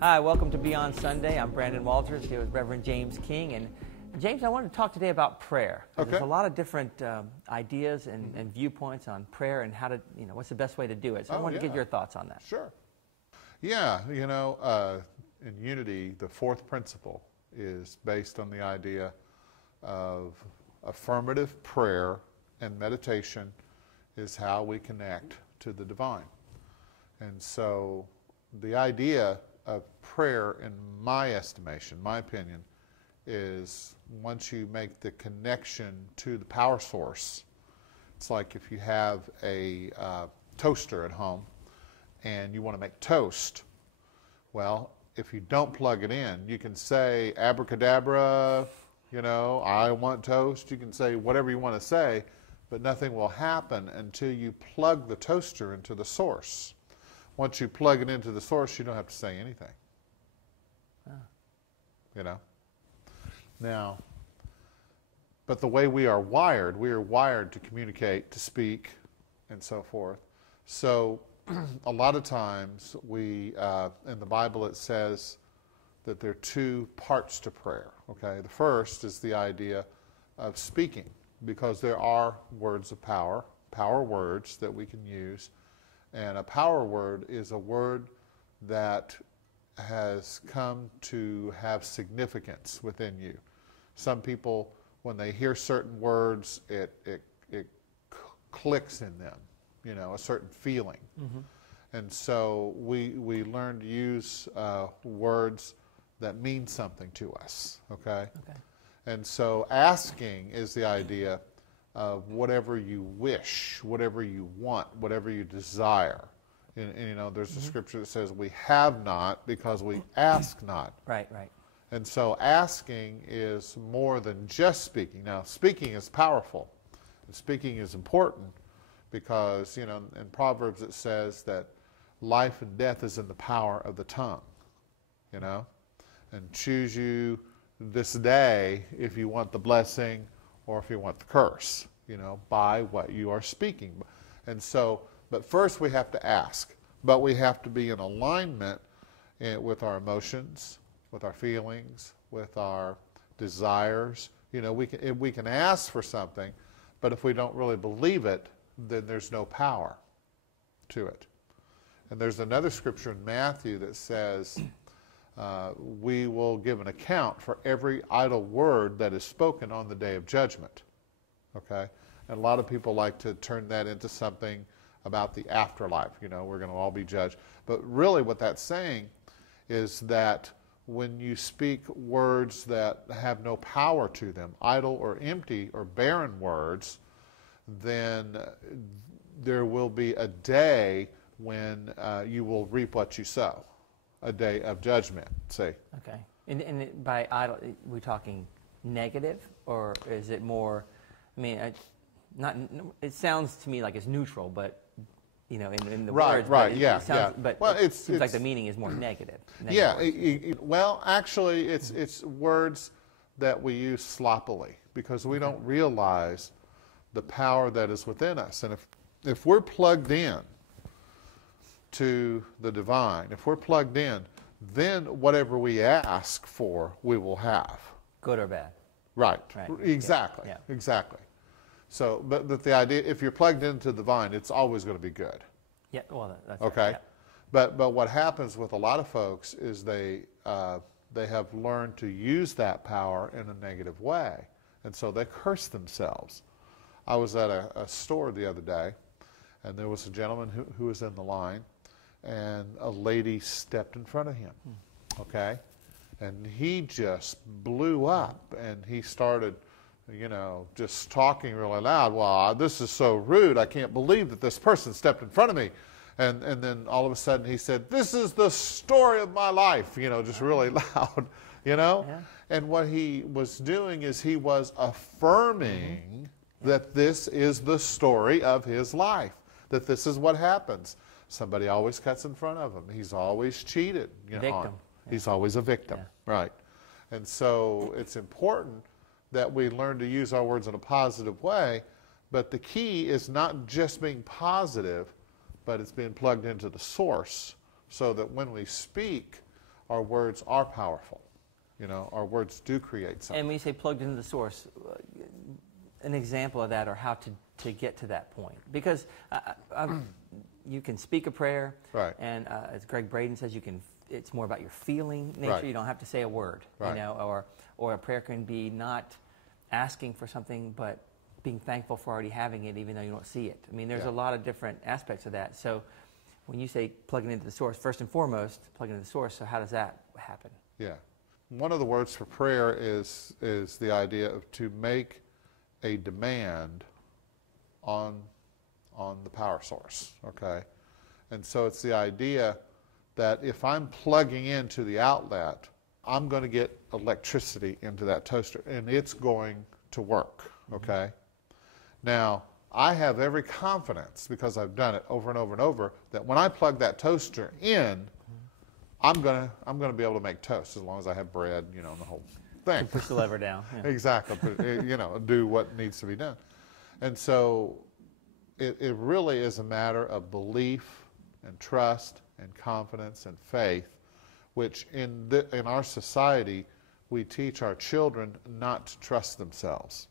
Hi, welcome to Beyond Sunday. I'm Brandon Walters here with Reverend James King. And James, I wanted to talk today about prayer. Okay. There's a lot of different ideas and viewpoints on prayer and how to, what's the best way to do it. So I wanted to get your thoughts on that. Sure. Yeah, in unity, the fourth principle is based on the idea of affirmative prayer and meditation is how we connect to the divine. And so the idea of prayer, in my estimation, my opinion, is once you make the connection to the power source, it's like if you have a toaster at home and you want to make toast. Well, if you don't plug it in, you can say abracadabra, I want toast. You can say whatever you want to say, but nothing will happen until you plug the toaster into the source. Once you plug it into the source, you don't have to say anything. Now, but the way we are wired to communicate, to speak, and so forth. So a lot of times in the Bible it says that there are two parts to prayer, okay? The first is the idea of speaking, because there are words of power words that we can use. And a power word is a word that has come to have significance within you. Some people, when they hear certain words, it clicks in them, a certain feeling. Mm-hmm. And so we learn to use words that mean something to us, okay? And so asking is the idea of whatever you wish, whatever you want, whatever you desire. And there's a scripture that says we have not because we ask not. Right. And so asking is more than just speaking. Now, speaking is powerful. And speaking is important because, in Proverbs it says that life and death is in the power of the tongue, And choose you this day if you want the blessing or if you want the curse, by what you are speaking. And so, but first we have to ask, but we have to be in alignment with our emotions, with our feelings, with our desires. We can ask for something, but if we don't really believe it, then there's no power to it. And there's another scripture in Matthew that says, we will give an account for every idle word that is spoken on the day of judgment. Okay? And a lot of people like to turn that into something about the afterlife. We're going to all be judged. But really what that's saying is that when you speak words that have no power to them, idle or empty or barren words, then there will be a day when you will reap what you sow. A day of judgment, see. Okay. And by idle, we're talking negative, or is it more, it sounds to me like it's neutral, but, in the words. Right, it yeah. Sounds, but well, it seems like the meaning is more negative. Yeah, well, actually, it's words that we use sloppily because we don't realize the power that is within us. And if we're plugged in to the divine, if we're plugged in, then whatever we ask for, we will have. Good or bad. Right. Exactly. Yeah. Exactly. So, but the idea, if you're plugged into the divine, it's always going to be good. Yeah. Well, that's okay. Right, yeah. But what happens with a lot of folks is they have learned to use that power in a negative way, and so they curse themselves. I was at a store the other day, and there was a gentleman who was in the line, and a lady stepped in front of him, okay? And he just blew up, and he started, just talking really loud. Well, this is so rude. I can't believe that this person stepped in front of me. And then all of a sudden he said, this is the story of my life, just really loud, Yeah. And what he was doing is he was affirming that this is the story of his life, that this is what happens. Somebody always cuts in front of him. He's always cheated. Victim. He's always a victim, right? And so it's important that we learn to use our words in a positive way, but the key is not just being positive, but it's being plugged into the source so that when we speak, our words are powerful. Our words do create something. And when you say plugged into the source, an example of that, or how to get to that point. Because you can speak a prayer, right. And as Greg Braden says, it's more about your feeling nature. Right. You don't have to say a word, right. Or a prayer can be not asking for something, but being thankful for already having it, even though you don't see it. I mean, there's a lot of different aspects of that. So when you say plugging into the source, first and foremost, plugging into the source, so how does that happen? Yeah. One of the words for prayer is the idea of to make a demand on the power source, okay? And so it's the idea that if I'm plugging into the outlet, I'm going to get electricity into that toaster, and it's going to work, okay? Now, I have every confidence, because I've done it over and over and over, that when I plug that toaster in, I'm gonna be able to make toast as long as I have bread, and the whole thing. Push the lever down. Yeah. Exactly. Do what needs to be done. And so it really is a matter of belief and trust and confidence and faith, which in our society, we teach our children not to trust themselves.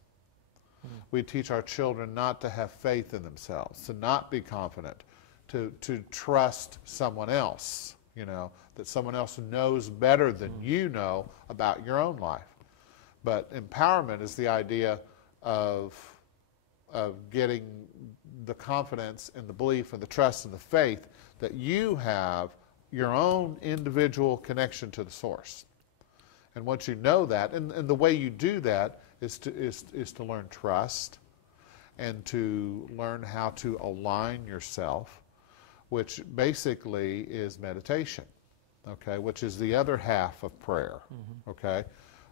We teach our children not to have faith in themselves, to not be confident, to trust someone else, that someone else knows better than you know about your own life. But empowerment is the idea of getting the confidence and the belief and the trust and the faith that you have your own individual connection to the source. And once you know that, and the way you do that is to learn trust and to learn how to align yourself, which basically is meditation, okay, which is the other half of prayer, okay?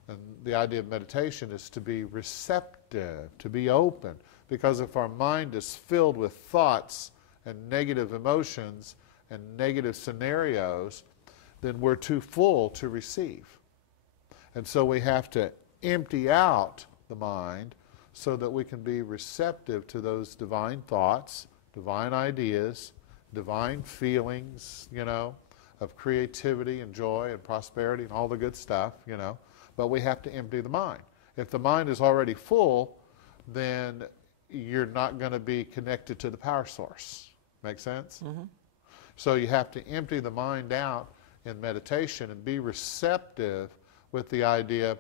And the idea of meditation is to be receptive, to be open, because if our mind is filled with thoughts and negative emotions and negative scenarios, then we're too full to receive. And so we have to empty out the mind so that we can be receptive to those divine thoughts, divine ideas, divine feelings, of creativity and joy and prosperity and all the good stuff, But we have to empty the mind. If the mind is already full, then you're not going to be connected to the power source. Make sense? Mm-hmm. So you have to empty the mind out in meditation and be receptive with the idea.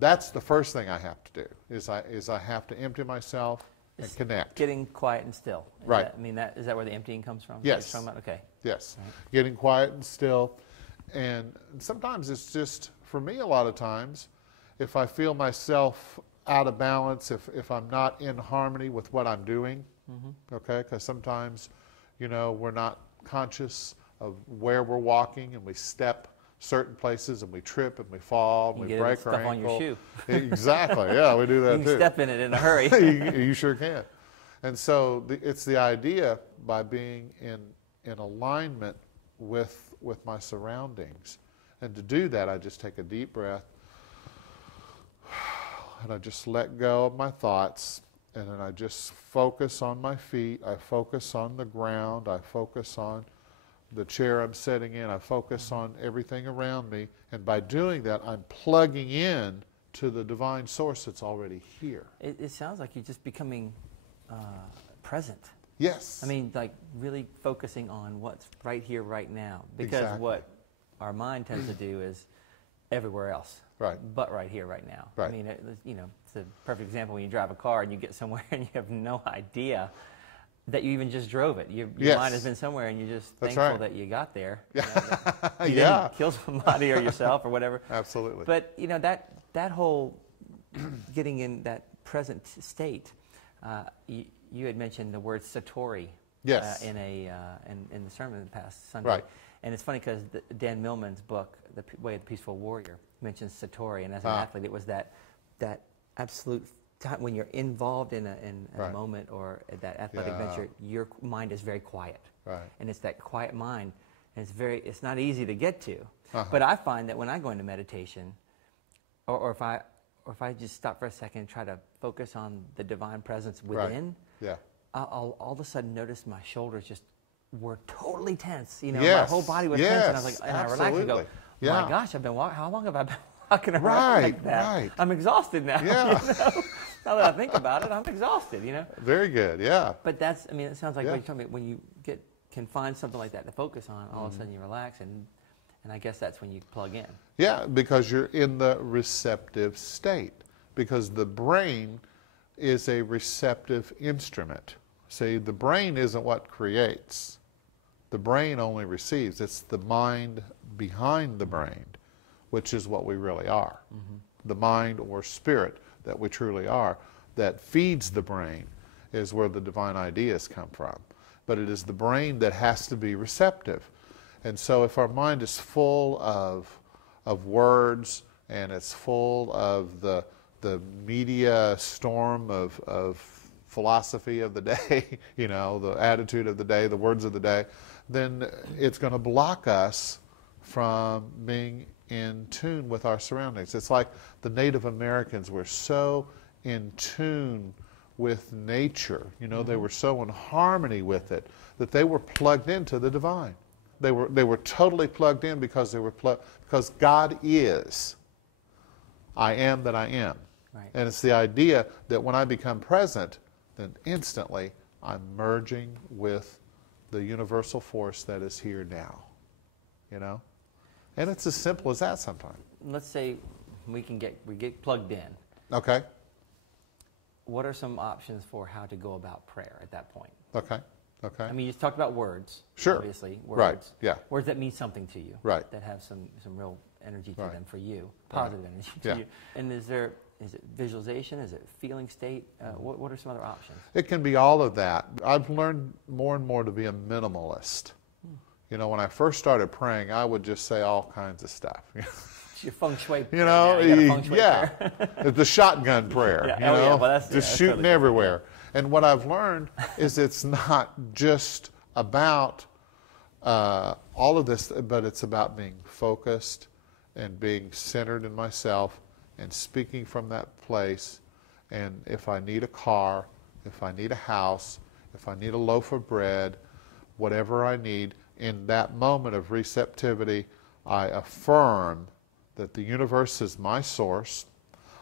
That's the first thing I have to do, is I have to empty myself and connect. Getting quiet and still. Right. Is that where the emptying comes from? Yes. Okay. Yes. Right. Getting quiet and still. And sometimes it's just, for me a lot of times, if I feel myself out of balance, if I'm not in harmony with what I'm doing, okay, because sometimes, we're not conscious of where we're walking, and we step certain places and we trip and we fall and we break our ankle. On your shoe. Exactly, yeah, we do that too. You can step in it in a hurry. You sure can. And so it's the idea, by being in alignment with my surroundings. And to do that, I just take a deep breath and I just let go of my thoughts, and then I just focus on my feet, I focus on the ground, I focus on the chair I'm sitting in, I focus on everything around me, and by doing that, I'm plugging in to the divine source that's already here. It sounds like you're just becoming present. Yes. I mean, like really focusing on what's right here, right now. Because exactly. What our mind tends to do is everywhere else. Right. But right here, right now. Right. I mean, it's a perfect example when you drive a car and you get somewhere and you have no idea that you even just drove it. Your yes. mind has been somewhere and you're just That's thankful right. that you got there. Yeah. You yeah. didn't kill somebody or yourself or whatever. Absolutely. But, that whole getting in that present state, you had mentioned the word satori. Yes. In the sermon the past Sunday. Right. And it's funny because Dan Millman's book, The Way of the Peaceful Warrior, mentions satori. And as an athlete, it was that absolute time when you're involved in a right. moment or that athletic venture, your mind is very quiet. Right. And it's that quiet mind, and it's not easy to get to. But I find that when I go into meditation, or if I just stop for a second and try to focus on the divine presence within, right. yeah. I'll all of a sudden notice my shoulders just were totally tense. Yes. My whole body was tense, and I was like, and absolutely. I relaxed and go, Yeah. My gosh, I've been walking. How long have I been walking around Right, like that? right. I'm exhausted now. Yeah. You know? Now that I think about it, I'm exhausted. You know. Very good. Yeah. But that's. I mean, it sounds like Yeah. what you're talking about. When you can find something like that to focus on, all of a sudden you relax, and I guess that's when you plug in. Yeah, because you're in the receptive state. Because the brain is a receptive instrument. See, the brain isn't what creates. The brain only receives. It's the mind behind the brain, which is what we really are. The mind or spirit that we truly are, that feeds the brain, is where the divine ideas come from. But it is the brain that has to be receptive. And so if our mind is full of words, and it's full of the media storm of philosophy of the day, you know, the attitude of the day, the words of the day, then it's going to block us from being in tune with our surroundings. It's like the Native Americans were so in tune with nature, you know, they were so in harmony with it that they were plugged into the divine. They were totally plugged in because they were because God is. I am that I am. Right. And it's the idea that when I become present, then instantly I'm merging with the universal force that is here now. You know? And it's as simple as that sometimes. Let's say we get plugged in. Okay. What are some options for how to go about prayer at that point? Okay. Okay. I mean, you just talked about words. Sure. Obviously, words. Right. Yeah. Words that mean something to you. Right. That have some real energy to Right. them for you, positive energy to Yeah. you. And is it visualization? Is it feeling state? What are some other options? It can be all of that. I've learned more and more to be a minimalist. You know, when I first started praying, I would just say all kinds of stuff. Your feng shui. You know, you got a feng shui yeah, prayer. the shotgun prayer. Yeah. You Oh, know, yeah. Well, that's just totally shooting different. everywhere. And what I've learned is it's not just about all of this, but it's about being focused and being centered in myself and speaking from that place. And if I need a car, if I need a house, if I need a loaf of bread, whatever I need, in that moment of receptivity, I affirm that the universe is my source.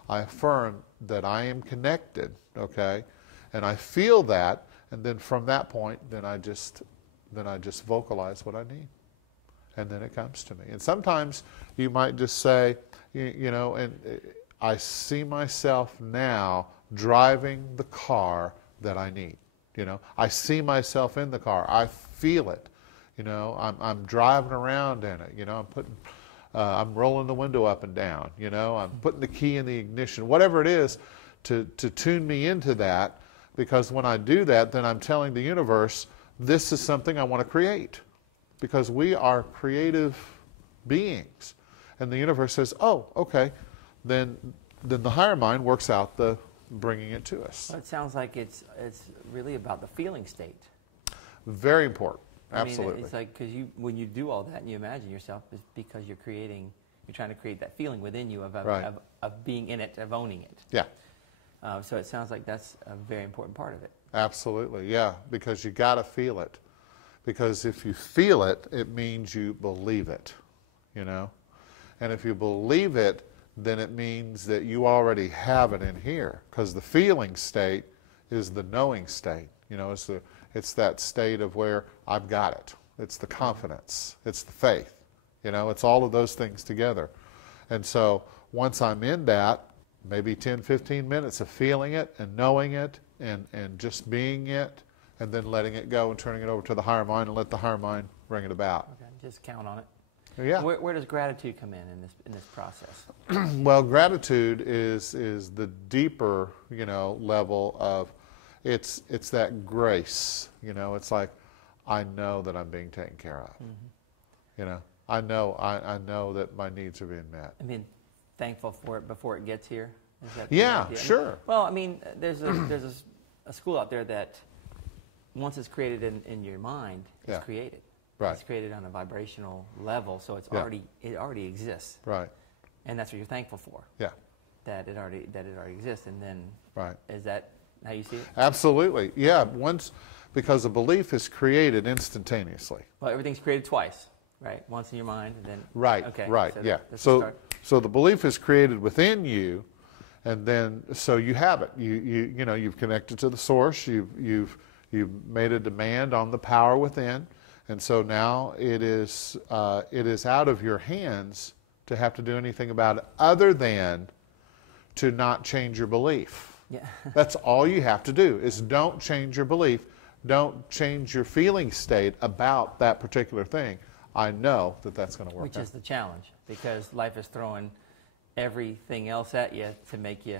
I affirm that I am connected, okay? And I feel that, and then from that point, then I just vocalize what I need. And then it comes to me. And sometimes you might just say, you know, and I see myself now driving the car that I need. You know, I see myself in the car. I feel it. You know, I'm driving around in it. You know, I'm rolling the window up and down. You know, I'm putting the key in the ignition. Whatever it is, to tune me into that, because when I do that, then I'm telling the universe, this is something I want to create, because we are creative beings, and the universe says, oh, okay, then the higher mind works out the bringing it to us. Well, it sounds like it's really about the feeling state. Very important. I mean, Absolutely. it's like, because when you do all that and you imagine yourself, it's because you're trying to create that feeling within you of being in it, of owning it. Yeah. So it sounds like that's a very important part of it. Absolutely, yeah, because you got to feel it. Because if you feel it, it means you believe it, you know? And if you believe it, then it means that you already have it in here, because the feeling state is the knowing state. You know, it's that state of where I've got it. It's the confidence. It's the faith. You know, it's all of those things together. And so once I'm in that, maybe 10, 15 minutes of feeling it and knowing it and just being it, and then letting it go and turning it over to the higher mind and let the higher mind bring it about. Okay, just count on it. Yeah. Where does gratitude come in this process? Well, gratitude is the deeper, you know, level of it's that grace. You know, it's like, I know that I'm being taken care of. You know, I know that my needs are being met. I mean, thankful for it before it gets here. Is that Yeah, the idea? sure. Well, I mean, there's a school out there that once it's created in your mind, it's Yeah. created. Right. It's created on a vibrational level, so it already exists. Right. And that's what you're thankful for. Yeah. That it already exists, and then Right. is that how you see it? Absolutely. Yeah. Because a belief is created instantaneously. Well, everything's created twice. right? Once in your mind, and then Right, okay, right, so yeah. that's the start. So the belief is created within you, and then so you have it. You know, you've connected to the source. You've made a demand on the power within, and so now it is out of your hands to have to do anything about it other than to not change your belief. Yeah. That's all you have to do, is don't change your belief. Don't change your feeling state about that particular thing. I know that that's going to work out. Which is the challenge, because life is throwing everything else at you to make you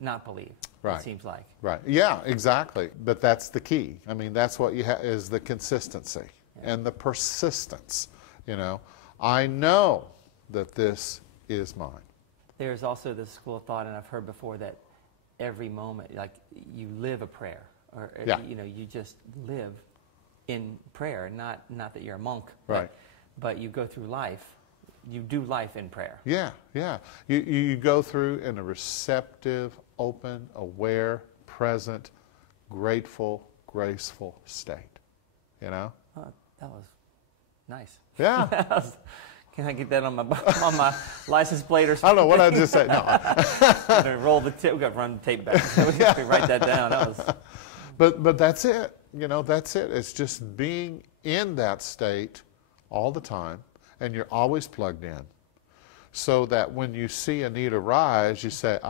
not believe, Right. it seems like. Right. Yeah, exactly. But that's the key. I mean, that's what you have, is the consistency and the persistence. You know, I know that this is mine. There's also this school of thought, and I've heard before, that every moment, like, you live a prayer, or Yeah. you know, you just live in prayer. Not that you're a monk, Right. but you go through life. You do life in prayer. Yeah, yeah. You go through in a receptive, open, aware, present, grateful, graceful state. You know? Oh, that was nice. Yeah. Can I get that on my license plate or I something? don't know what I just said. No. I'm gonna roll the tape. We got to run the tape back. So we have to write that down. That was. But that's it. You know, that's it. It's just being in that state all the time, and you're always plugged in, so that when you see a need arise, you say,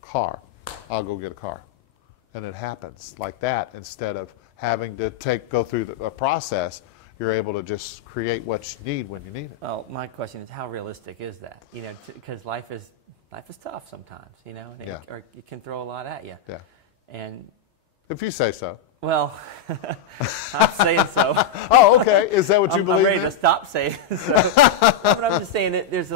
car, I'll go get a car. And it happens like that. Instead of having to go through a process, you're able to just create what you need when you need it. Well, my question is, how realistic is that? You know, because life is tough sometimes. You know, and Yeah. or it can throw a lot at you. Yeah. And If you say so. well, I'm saying so. Oh, okay. Is that what you believe I'm ready in? to stop saying so. But I'm just saying that there's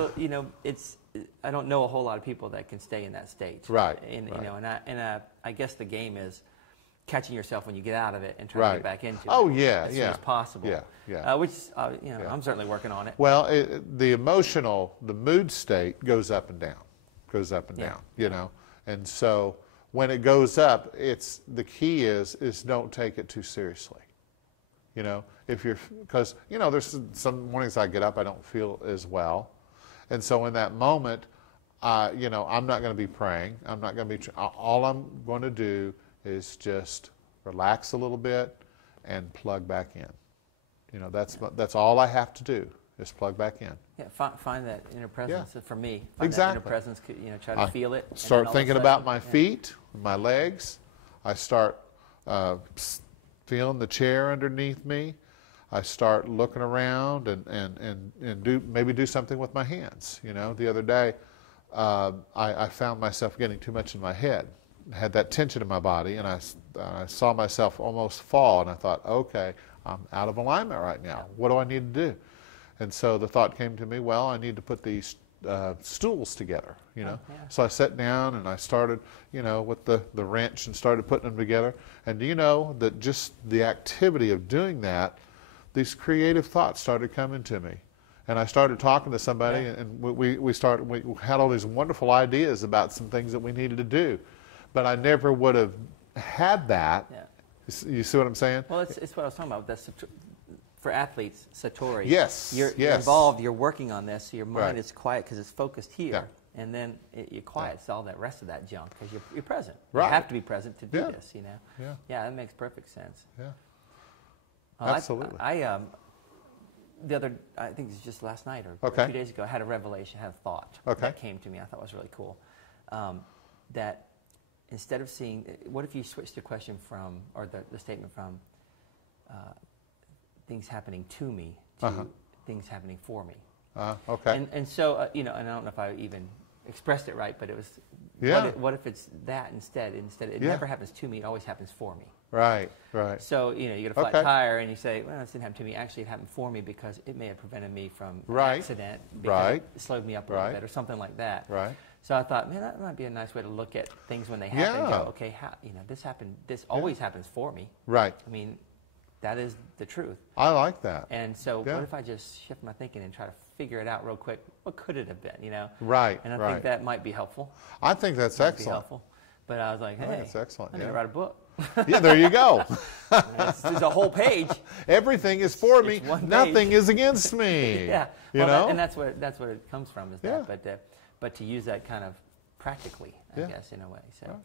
I don't know a whole lot of people that can stay in that state. Right, And right. you know, I guess the game is catching yourself when you get out of it and trying to get back into Oh, it yeah, as soon yeah. as possible. Yeah, yeah. Which you know, Yeah. I'm certainly working on it. Well, the mood state goes up and down, Yeah. you know. And so when it goes up, the key is don't take it too seriously. You know, because, you know, there's some mornings I get up, I don't feel as well. And so in that moment, you know, I'm not going to be praying. I'm not going to be, all I'm going to do is just relax a little bit and plug back in. You know, that's all I have to do, is plug back in. Yeah, find that inner presence for me. Find Exactly. that inner presence, you know, try to feel it. and Start then all of a thinking sudden- about my feet, my legs. I start feeling the chair underneath me. I start looking around and maybe do something with my hands. You know, the other day I found myself getting too much in my head. I had that tension in my body, and I saw myself almost fall, and I thought, okay, I'm out of alignment right now. What do I need to do? And so the thought came to me, well, I need to put these stools together, you know. Yeah. So I sat down and I started, you know, with the wrench and started putting them together. And do you know that just the activity of doing that, these creative thoughts started coming to me. And I started talking to somebody, and we had all these wonderful ideas about some things that we needed to do. But I never would have had that. Yeah. You see what I'm saying? Well, it's what I was talking about. That's for athletes, Satori. Yes, You're yes. involved. You're working on this. So your mind Right. is quiet because it's focused here, Yeah. and then it quiets all that rest of that junk because you're present. Right. You have to be present to do Yeah. this. You know. Yeah. Yeah, that makes perfect sense. Yeah. Well, Absolutely. I think it was just last night or Okay. 2 days ago, I had a revelation, had a thought Okay. that came to me. I thought was really cool. That instead of seeing, what if you switched the question from, or the statement from, things happening to me to things happening for me. Okay. And so, you know, and I don't know if I even expressed it right, but it was, Yeah. what if it's that instead? Instead, it Yeah. never happens to me, it always happens for me. Right, right. So, you know, you get a flat Okay. tire and you say, well, this didn't happen to me. Actually, it happened for me because it may have prevented me from an Right. accident. Because Right. it slowed me up a little Right. bit or something like that. Right. So I thought, man, that might be a nice way to look at things when they happen. And Yeah. go, okay, you know, this happened. This always happens for me. Right. I mean, that is the truth. I like that. And so Yeah. what if I just shift my thinking and try to figure it out real quick? What could it have been, you know? Right, And I right. think that might be helpful. I think that's Might be excellent. helpful. But I was like, hey, that's excellent. I need to write a book. Yeah, there you go. It's a whole page. Everything is for me. Nothing is against me. Yeah, you know? And that's what it comes from, is that. But to use that kind of practically, I guess, in a way. So,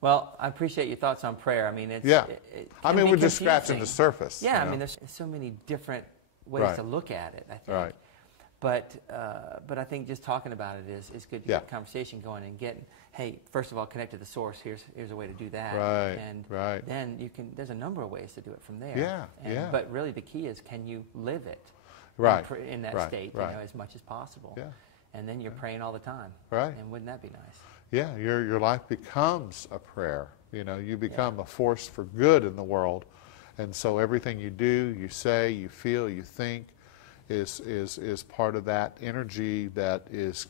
well, I appreciate your thoughts on prayer. I mean, it's we're just scratching the surface. Yeah, I mean, there's so many different ways to look at it, I think. Right. But I think just talking about it is good to get a conversation going and getting, hey, first of all, connect to the source. Here's a way to do that. Right. And right. then there's a number of ways to do it from there. Yeah. But really the key is, can you live it in that state, you know, as much as possible. Yeah. And then you're praying all the time. Right. And wouldn't that be nice? Yeah, your life becomes a prayer. You know, you become a force for good in the world. And so everything you do, you say, you feel, you think, is part of that energy that is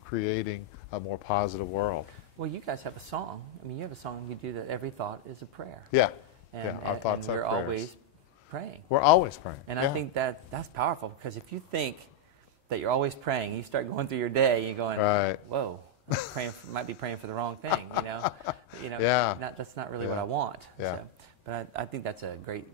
creating a more positive world. Well, you guys have a song. I mean, you have a song you do that every thought is a prayer. Yeah. And, our thoughts are we're prayers. always praying. We're always praying. And I think that's powerful, because if you think that you're always praying, you start going through your day, you're going, whoa, might be praying for the wrong thing, you know. That's not really what I want. Yeah. So, but I think that's a great.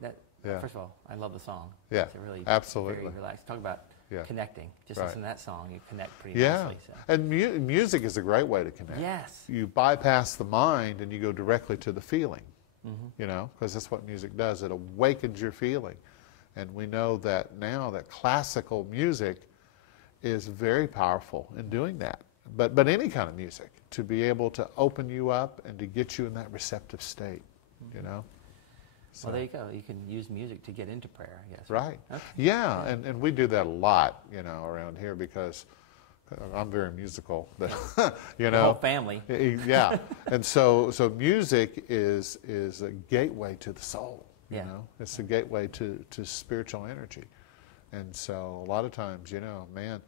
First of all, I love the song. Yeah. It's a really absolutely very relaxed. Talk about connecting. Just listen to that song, you connect pretty nicely. So. And music is a great way to connect. Yes. You bypass the mind and you go directly to the feeling. You know, because that's what music does. It awakens your feeling, and we know that now that classical music is very powerful in doing that. But any kind of music, to be able to open you up and to get you in that receptive state, you know. So. Well, there you go. You can use music to get into prayer, I guess. Right. Okay. Yeah, and we do that a lot, you know, around here, because I'm very musical, but, you know. The whole family. Yeah. And so music is a gateway to the soul, you know. It's a gateway to spiritual energy. And so a lot of times, you know, man,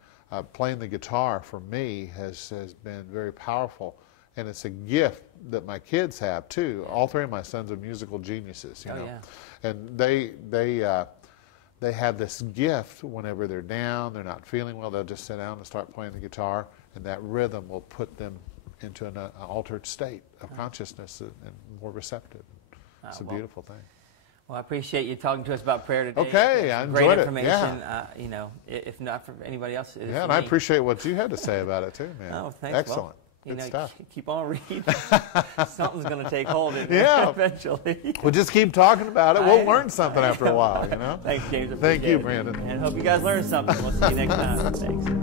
playing the guitar for me has been very powerful. And it's a gift that my kids have too. All three of my sons are musical geniuses, you know. Yeah. And they have this gift whenever they're down, they're not feeling well, they'll just sit down and start playing the guitar, and that rhythm will put them into an altered state of consciousness and more receptive. It's a beautiful thing. Well, I appreciate you talking to us about prayer today. Okay, I enjoyed it. Great information. You know, if not for anybody else, it is and for I me. appreciate what you had to say about it too, man. Oh, thanks. Excellent. Well, Good stuff. Keep on reading. Something's going to take hold in eventually. We'll just keep talking about it. We'll learn something after a while, you know. Thanks, James. Thank you, Brandon. And hope you guys learned something. We'll see you next time. Thanks.